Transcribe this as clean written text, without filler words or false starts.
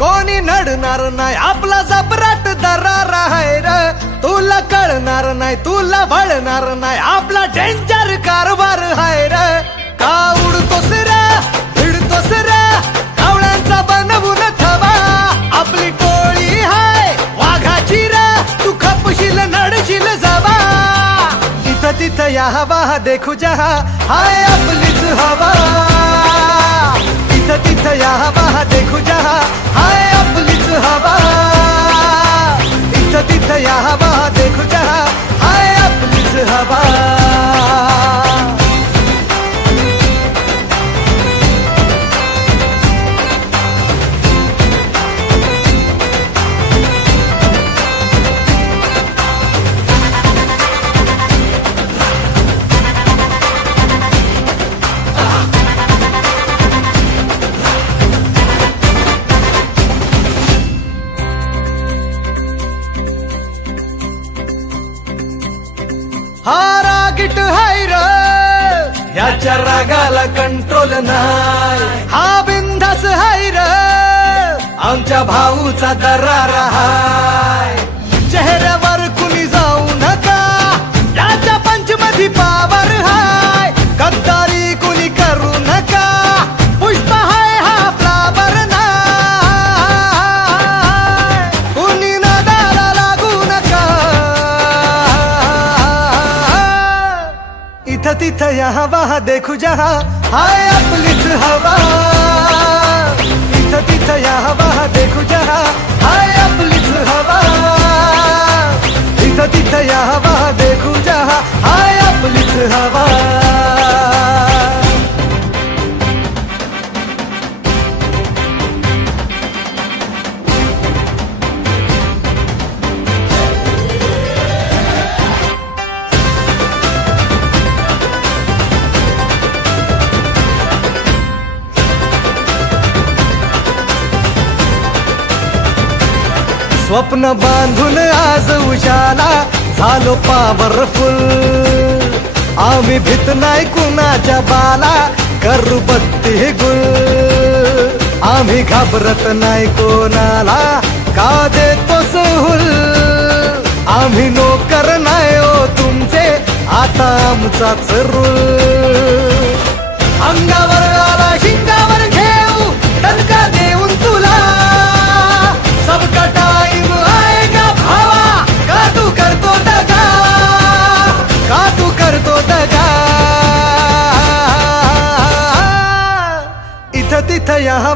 कोणी नडणार नाही आपला जबराट दरार आहे रे, तुला कळणार नाही तुला वळणार नाही आपला डेंजर कारभार आहे रे। का उडतोस रे भिडतोस रे कावळ्यांचा बनवून थवा, आपली टोळी हाय वाघाची रे, तू खपशील नडशील जवा। इथं तिथं या हवा देखू जहा हाय आपलीच हवा, इथं तिथं या हवा देखू जहा हाय आपलीच हवा, इथं तिथं या हवा देखू जहा हाय आपलीच हवा। हा रागीट हाय र याच्या रागाला कंट्रोल नाही, हा बिंदास हाय र आमच्या भाऊचा दरार हाय। चेहऱ्यावर कुणी जाऊ नका याच्या पंचमधी पावर हाय, गद्दारी कुणी करू नका पुष्प हाय हा फ्लावर नाही, कुणी नादाला लागू नका। इथं तिथं या हवा देखू जहा हाय आपलीच हवा, इथं तिथं या हवा देखू जहा हाय आपलीच हवा, इथं तिथं या हवा देखू जहा हाय आपलीच हवा। स्वप्न बांधून आज उजाला झालो पॉवरफुल, आम्ही भीत नाही कुणाच्या बाला करू बत्ती गुल, आम्ही घाबरत नाही कोणाला का देतो सहूल, आम्ही नोकर नाही ओ तुमचे आता आमचाच रूल। अंगावर आला शिंगावर घेऊ दणका देऊन तुला, सबका टाइम आएगा भावा का तू करतो दगा, का तू करतो दगा। इथं तिथं या हवा